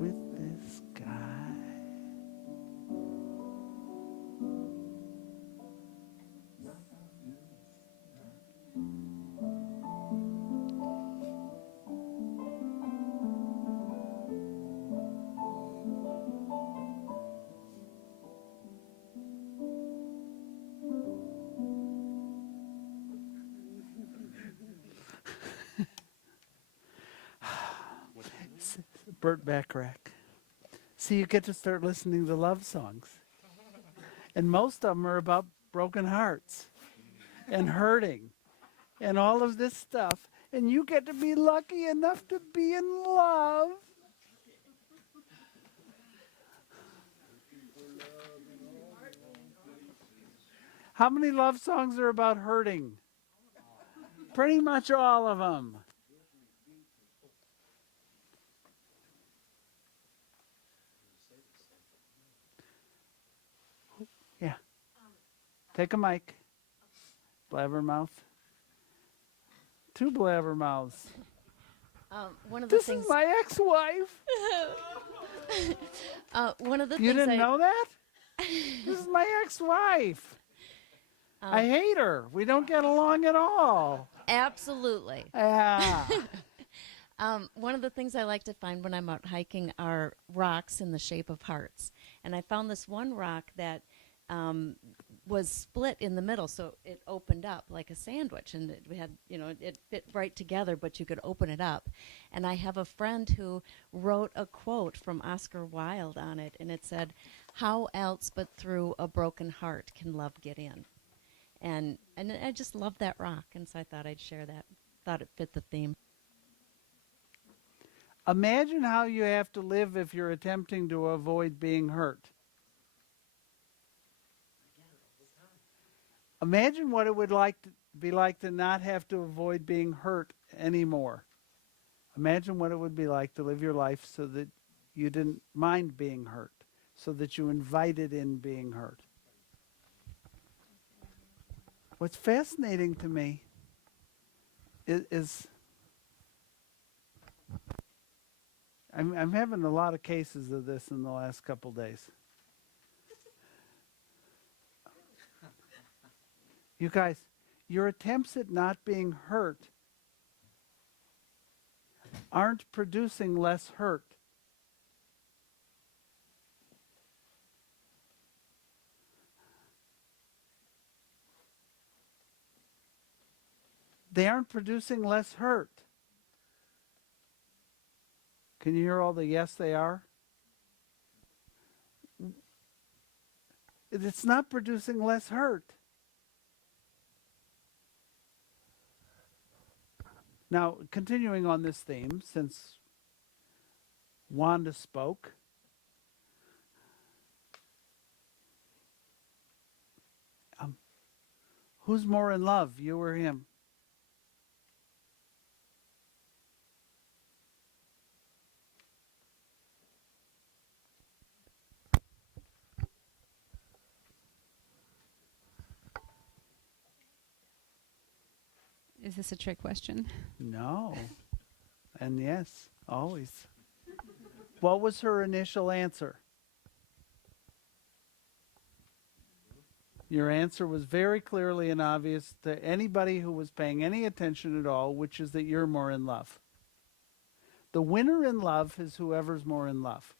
with this guy. Burt Bacharach. See, you get to start listening to love songs. And most of them are about broken hearts and hurting and all of this stuff. And you get to be lucky enough to be in love. How many love songs are about hurting? Pretty much all of them. Yeah. Take a mic. Blabbermouth. Two blabbermouths. One of the This things. is my ex-wife. One of the You things didn't know that? This is my ex-wife. I hate her. We don't get along at all. Absolutely. Yeah. One of the things I like to find when I'm out hiking are rocks in the shape of hearts. And I found this one rock that was split in the middle, so it opened up like a sandwich, and it had, it fit right together, but you could open it up. And I have a friend who wrote a quote from Oscar Wilde on it, and it said, "How else but through a broken heart can love get in?" And I just love that rock, and so I thought I'd share that. Thought it fit the theme. Imagine how you have to live if you're attempting to avoid being hurt. Imagine what it would be like to not have to avoid being hurt anymore. Imagine what it would be like to live your life so that you didn't mind being hurt, so that you invited in being hurt. What's fascinating to me is I'm having a lot of cases of this in the last couple days. You guys, your attempts at not being hurt aren't producing less hurt. They aren't producing less hurt. Can you hear all the yes they are? It's not producing less hurt. Now, continuing on this theme, since Wanda spoke, who's more in love, you or him? Is this a trick question? No. And yes, always. What was her initial answer? Your answer was very clearly and obvious to anybody who was paying any attention at all, which is that you're more in love. The winner in love is whoever's more in love.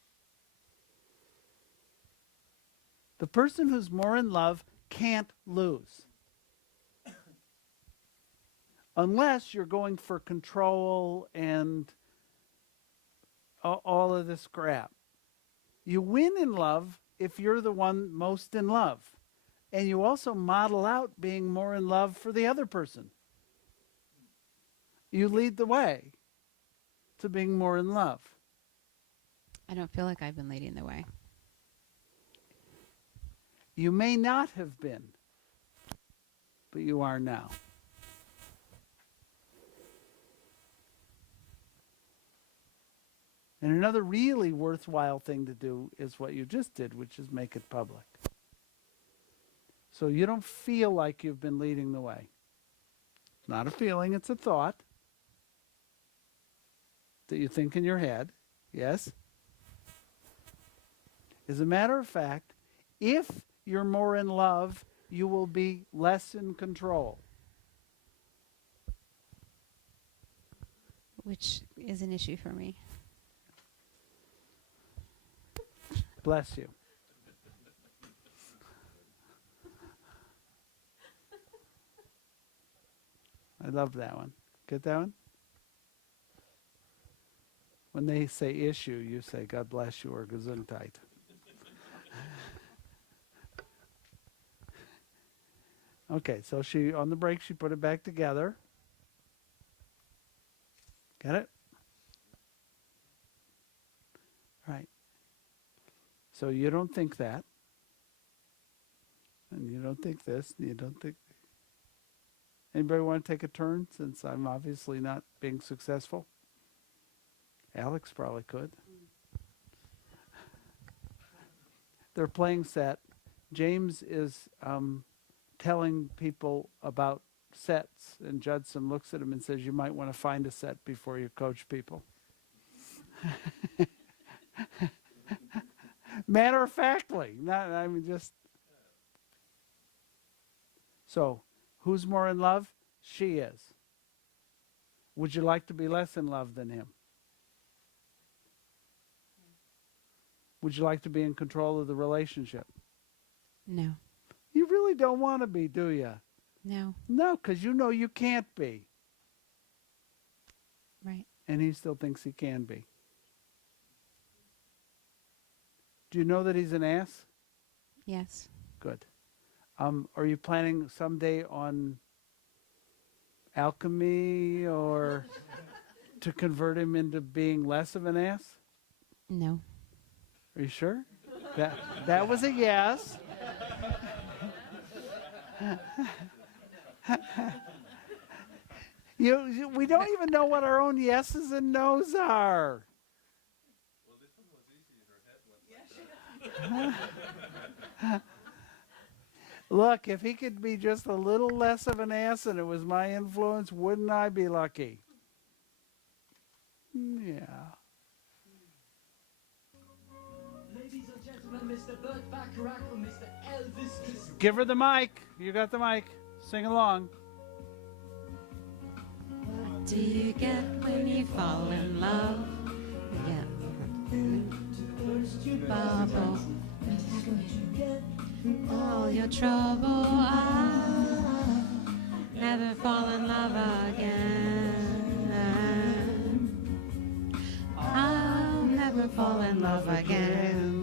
The person who's more in love can't lose. Unless you're going for control and all of this crap. You win in love if you're the one most in love. And you also model out being more in love for the other person. You lead the way to being more in love. I don't feel like I've been leading the way. You may not have been, but you are now. And another really worthwhile thing to do is what you just did, which is make it public. So you don't feel like you've been leading the way. It's not a feeling, it's a thought that you think in your head. Yes? As a matter of fact, if you're more in love, you will be less in control. Which is an issue for me. Bless you. I love that one. Get that one? When they say issue, you say, God bless you, or Gesundheit. Okay, so she, on the break, she put it back together. Get it? Right. So you don't think that. And you don't think this, and you don't think... Anybody want to take a turn, since I'm obviously not being successful? Alex probably could. They're playing set. James is telling people about sets, and Judson looks at him and says, you might want to find a set before you coach people. Matter of factly, not, I mean, just. So, who's more in love? She is. Would you like to be less in love than him? Would you like to be in control of the relationship? No. You really don't want to be, do you? No. No, because you know you can't be. Right. And he still thinks he can be. Do you know that he's an ass? Yes. Good. Are you planning someday on alchemy or to convert him into being less of an ass? No. Are you sure? That was a yes. We don't even know what our own yeses and nos are. Well, this one was easy in her head. Look, if he could be just a little less of an ass and it was my influence, wouldn't I be lucky? Yeah. Ladies and gentlemen, Mr. Burt Bacharach and Mr. Elvis Costello. Give her the mic. You got the mic. Sing along. What do you get when you fall in love? You get bubble. All your trouble. I'll never fall in love again. I'll never fall in love again.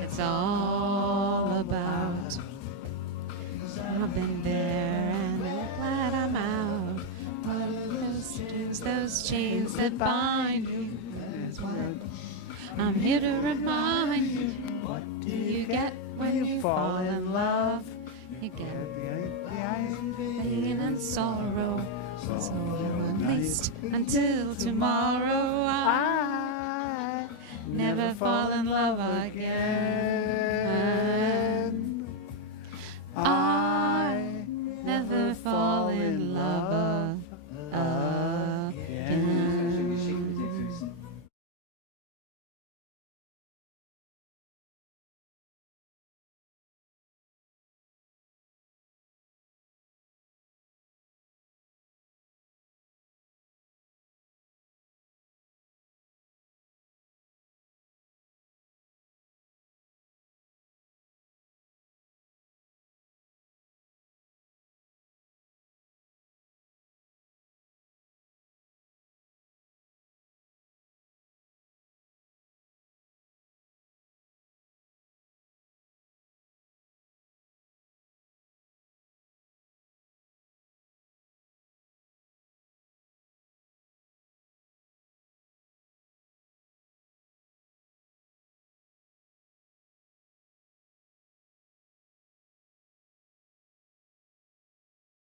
It's all about. I've been there and I'm glad I'm out. What are those strings, those chains that bind you? I'm here to remind you. What do you get when you fall in love? You get pain and sorrow. So at least until tomorrow, I never fall in love again.